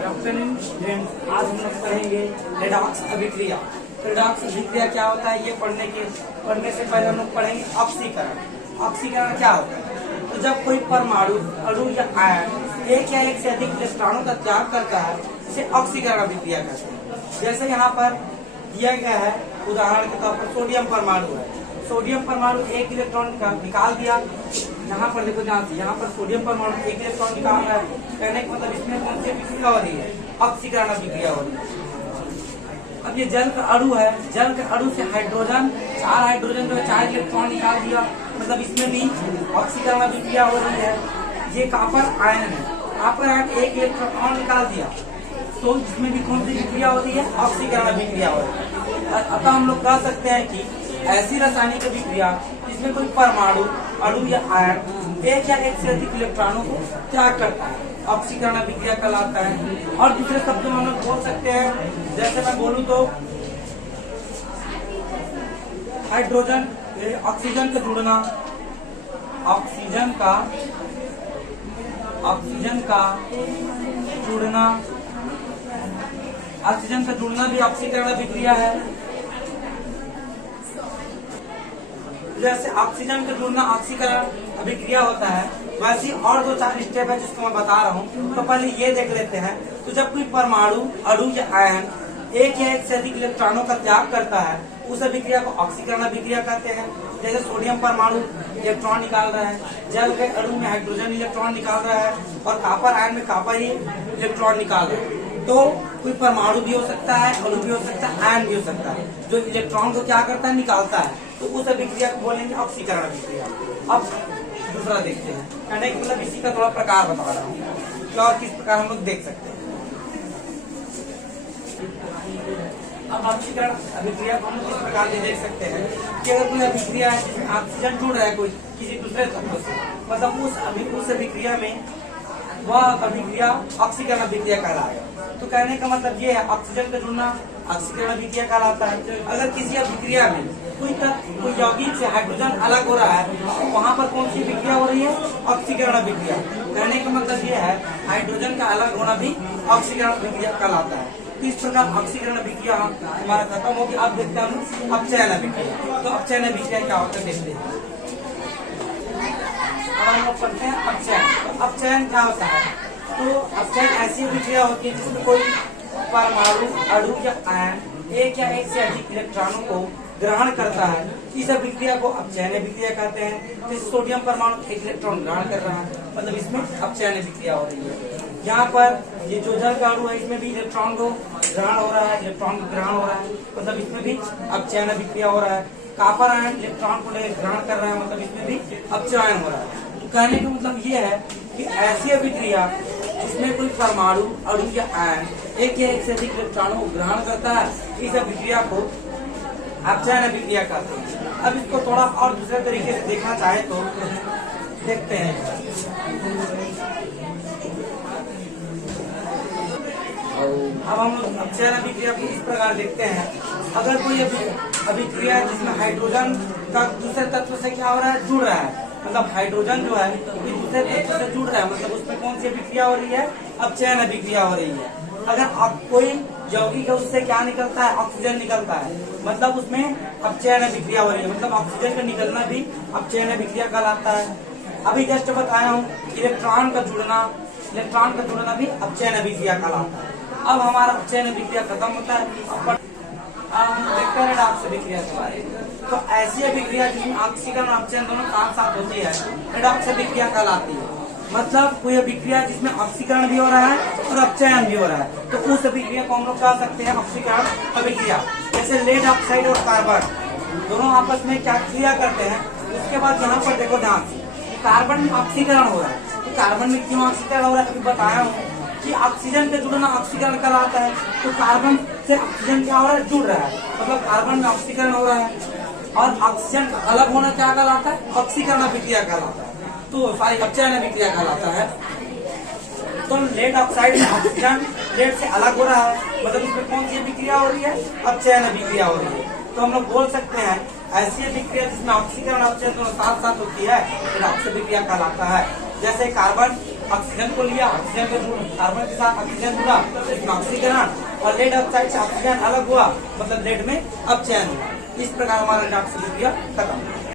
Student, आज हम लोग पढ़ेंगे रेडॉक्स अभिक्रिया। रेडॉक्स अभिक्रिया क्या होता है ये पढ़ने से पहले हम लोग पढ़ेंगे ऑक्सीकरण। ऑक्सीकरण क्या होता है? तो जब कोई परमाणु, अणु या आयन एक या एक से अधिक इलेक्ट्रॉनों का त्याग करता है इसे ऑक्सीकरण अभिक्रिया कहते हैं। जैसे यहाँ पर दिया गया है, उदाहरण के तौर पर सोडियम परमाणु है। सोडियम परमाणु एक इलेक्ट्रॉन का निकाल दिया। यहाँ पर देखो, यहाँ पर सोडियम परमाणु एक इलेक्ट्रॉन निकाल रहा है, कहने का मतलब इसमें कौन सी अभिक्रिया हो रही है? ऑक्सीकरण अभिक्रिया हो रही है। अब ये जल का अणु है, जल के अणु से हाइड्रोजन, 4 हाइड्रोजन जो है 4 इलेक्ट्रॉन निकाल दिया, मतलब इसमें भी ऑक्सीकरण अभिक्रिया हो रही है। ये कॉपर आयन है, कॉपर आयन एक इलेक्ट्रॉन निकाल दिया, तो इसमें भी कौन सी अभिक्रिया होती है? ऑक्सीकरण अभिक्रिया हो रही है। अतः हम लोग कह सकते हैं कि ऐसी रासायनिक अभिक्रिया जिसमें कोई परमाणु, अणु या आयन एक या एक से अधिक इलेक्ट्रॉनों को त्याग करता है ऑक्सीकरण अभिक्रिया कहलाता है। और दूसरे शब्द में हम लोग बोल सकते हैं, जैसे मैं बोलूं तो हाइड्रोजन, ऑक्सीजन का जुड़ना, ऑक्सीजन का जुड़ना भी ऑक्सीकरण अभिक्रिया है। जैसे ऑक्सीजन का जुड़ना ऑक्सीकरण अभिक्रिया होता है, वैसे और 2-4 स्टेप है जिसको मैं बता रहा हूँ। तो पहले ये देख लेते हैं। तो जब कोई परमाणु, अणु या आयन एक या एक से अधिक इलेक्ट्रॉनों का त्याग करता है उस अभिक्रिया को ऑक्सीकरण अभिक्रिया कहते हैं। जैसे सोडियम परमाणु इलेक्ट्रॉन निकाल रहा है, जल के अणु में हाइड्रोजन इलेक्ट्रॉन निकाल रहा है और कॉपर आयन में कॉपर ही इलेक्ट्रॉन निकाल रहा है। तो कोई परमाणु भी हो सकता है, अणु भी हो सकता है, आयन भी हो सकता है, जो इलेक्ट्रॉन को क्या करता है? निकालता है। तो उस अभिक्रिया को बोलेंगे ऑक्सीकरण अभिक्रिया। अब दूसरा देखते हैं, कहने का मतलब इसी का थोड़ा प्रकार बता रहा हूँ कि और किस प्रकार हम लोग देख सकते हैं। अब ऑक्सीकरण अभिक्रिया को हम किस प्रकार से देख सकते हैं कि अगर कोई अभिक्रिया है जिसमें ऑक्सीजन जुड़ रहा है कोई किसी दूसरे तत्व से, मतलब उस अभिक्रिया में वह अभिक्रिया ऑक्सीकरण अभिक्रिया कहलाएगा। तो कहने का मतलब ये है, ऑक्सीजन का जुड़ना ऑक्सीकरण अभिक्रिया कहलाता है। अगर किसी अभिक्रिया में कोई यौगिक से हाइड्रोजन अलग हो रहा है तो वहाँ पर कौन सी अभिक्रिया हो रही है? ऑक्सीकरण अभिक्रिया। कहने का मतलब ये है, हाइड्रोजन का अलग होना भी ऑक्सीकरण अभिक्रिया कहलाता है। तो इस प्रकार ऑक्सीकरण अभिक्रिया हमारा खत्म होगी। अब देखते हैं अपचयन अभिक्रिया। तो अपचयन अभिक्रिया क्या होता है देखते हैं। अब हम लोग पढ़ते हैं अपचयन। तो अपचयन क्या होता है? तो अपचयन ऐसी अभिक्रिया होती है जिसमें कोई परमाणु, अणु या आयन एक या एक से अधिक इलेक्ट्रॉनों को ग्रहण करता है। इस अभिक्रिया को अपचयन अभिक्रिया कहते हैं। तो सोडियम परमाणु एक इलेक्ट्रॉन ग्रहण कर रहा है, मतलब इसमें अपचयन अभिक्रिया हो रही है। यहाँ पर ये जो जल का अणु है इसमें भी इलेक्ट्रॉन को ग्रहण हो रहा है, मतलब इसमें भी अपचयन अभिक्रिया हो रहा है। कॉपर आयन इलेक्ट्रॉन को ग्रहण कर रहा है, मतलब इसमें भी अपचयन हो रहा है। तो कहने का मतलब ये है कि ऐसी अभिक्रिया जिसमें कोई परमाणु, अणु या आयन एक या एक से अधिक इलेक्ट्रॉनों को ग्रहण करता है, इस अभिक्रिया को अपचयन अभिक्रिया कहते हैं। अब इसको थोड़ा और दूसरे तरीके से देखना चाहे तो देखते हैं। अब हम लोग अपचयन अभिक्रिया को इस प्रकार देखते हैं। अगर कोई अभिक्रिया है जिसमें हाइड्रोजन का दूसरे तत्व से क्या हो रहा है? जुड़ रहा है, मतलब हाइड्रोजन जो है दूसरे तत्व से जुड़ रहा है, मतलब उसमें कौन सी अभिक्रिया हो रही है? अपचयन अभिक्रिया हो रही है। अगर कोई यौगिक है उससे क्या निकलता है? ऑक्सीजन निकलता है, मतलब उसमें अपचयन अभिक्रिया हो रही है, मतलब ऑक्सीजन का निकलना भी अपचयन अभिक्रिया कहलाता है। अभी जस्ट बताया हूँ इलेक्ट्रॉन का जुड़ना भी अपचयन अभिक्रिया कहलाता है। अब हमारा अपचयन अभिक्रिया खत्म होता है। अब हम देखते हैं रेडॉक्स अभिक्रिया के बारे में। तो ऐसी अभिक्रिया जिसमें ऑक्सीकरण और अपचयन दोनों साथ साथ होती है रेडॉक्स अभिक्रिया कहलाती है। मतलब कोई अभिक्रिया जिसमें ऑक्सीकरण भी हो रहा है और अपचयन भी हो रहा है, तो उस अभिक्रिया को हम लोग कह सकते हैं ऑक्सीकरण अभिक्रिया। जैसे लेड ऑक्साइड और कार्बन दोनों आपस में क्या क्रिया करते हैं। उसके बाद यहाँ पर देखो ध्यान से, कार्बन में ऑक्सीकरण हो रहा है। तो कार्बन में क्यों ऑक्सीकरण हो रहा है? अभी बताया हूँ कि ऑक्सीजन का जुड़ना ऑक्सीकरण कहलाता है। तो कार्बन से ऑक्सीजन क्या हो रहा है? जुड़ रहा है, मतलब कार्बन में ऑक्सीकरण हो रहा है। और ऑक्सीजन का अलग होना क्या कहलाता है? ऑक्सीकरण अभिक्रिया कहलाता है। तो अपचयन अभिक्रिया कहलाता है। तो लेड ऑक्साइड में ऑक्सीजन लेड से अलग हो रहा है, मतलब इसमें कौन सी अभिक्रिया हो रही है? अपचयन अभिक्रिया हो रही है। तो हम लोग बोल सकते हैं ऐसी अभिक्रिया जिसमें ऑक्सीकरण और अपचयन दोनों साथ साथ होती है रेडॉक्स अभिक्रिया कहलाता है। जैसे कार्बन ऑक्सीजन को लिया, ऑक्सीजन के कार्बन के साथ ऑक्सीजन जुड़ा, इसमें ऑक्सीकरण, और लेड ऑक्साइड से ऑक्सीजन अलग हुआ, मतलब लेड में अपचयन हुआ। इस प्रकार हमारा रिडॉक्स प्रक्रिया खत्म।